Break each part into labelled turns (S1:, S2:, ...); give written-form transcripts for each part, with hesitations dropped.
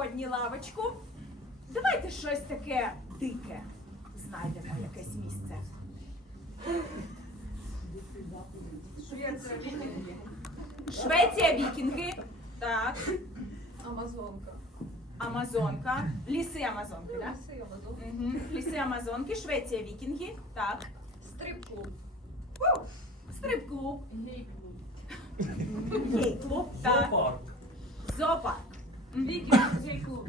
S1: сьогодні лавочку. Давайте щось таке дике знайдемо, якесь місце. Швеція, вікінги. Так.
S2: Амазонка.
S1: Амазонка. Ліси Амазонки, так?
S2: Ліси Амазонки.
S1: Угу. Ліси Амазонки, Швеція, вікінги. Так.
S2: Стрип-клуб.
S1: Стрип-клуб.
S2: Гей-клуб.
S1: Гей-клуб. Так.
S3: Зоопарк.
S1: Зоопарк.
S2: Вікінг. Гей-клуб.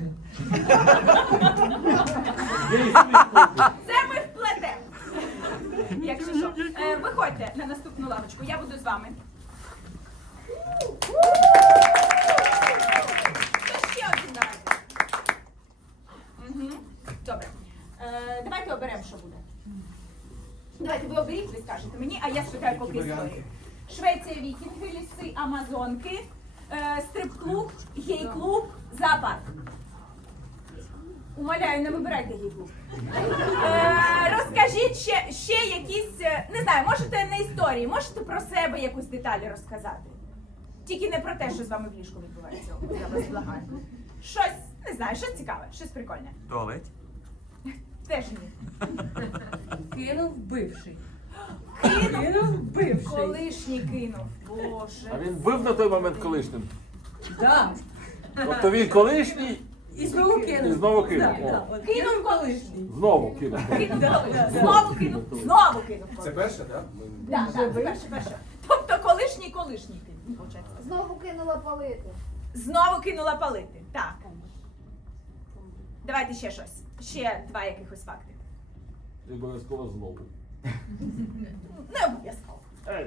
S1: Це ми вплетемо. Якщо що. Виходьте на наступну лавочку, я буду з вами. Хто ще один давайте? Угу. Добре. Давайте оберемо, що буде. Давайте ви оберіть, ви скажете мені, а я спитаю поки історію. Швеція, вікінги, ліси, Амазонки, стрип-клуб, гей-клуб, зоопарк. Умоляю, не вибирайте гей-клуб. Розкажіть ще якісь, не знаю, можете не історії, можете про себе якусь деталь розказати. Тільки не про те, що з вами в ліжку відбувається. Я вас благаю. Щось, не знаю, щось цікаве, щось прикольне.
S4: Туалет?
S1: Теж ні.
S5: Кинув бивший.
S1: Кинув,
S5: бивший.
S1: колишній кинув. Боже.
S3: А він бив на той момент колишнім.
S5: Да.
S3: Тобто він колишній
S5: І знову кинув.
S3: і знову кинув.
S5: Да, да.
S3: О,
S5: От
S1: Кинув колишній.
S3: знову кинув.
S1: Знову кинув. Знову кинув.
S6: Це перше, так?
S1: Так, це перше. Тобто колишній кинув, виходить.
S7: Знову кинула палити.
S1: Знову кинула палити. Так. Давайте ще щось. Ще два якихось факти.
S3: І обов'язково знову.
S1: Не обов'язково.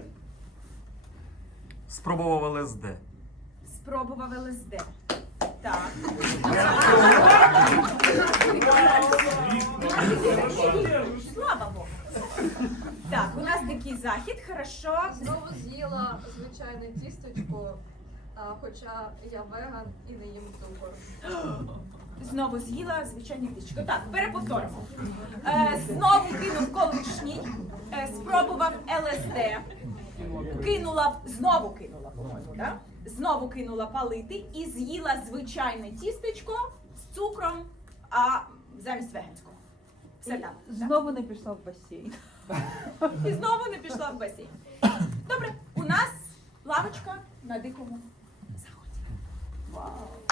S4: Спробував ЛСД.
S1: Спробував ЛСД. Так. Слава Богу. Так, у нас такий захід, хорошо.
S2: Знову з'їла звичайне тістечко, хоча я веган і не їм цукор.
S1: Знову з'їла звичайне тістечко. Так, переповторимо. Знову кинув колишній, спробував ЛСД, знову кинула, по-моєму, да? Знову кинула палити і з'їла звичайне тістечко з цукром, а замість веганського. Все так.
S5: Знову не пішла в басейн.
S1: І знову не пішла в басейн. Добре, у нас лавочка на дикому заході. Вау!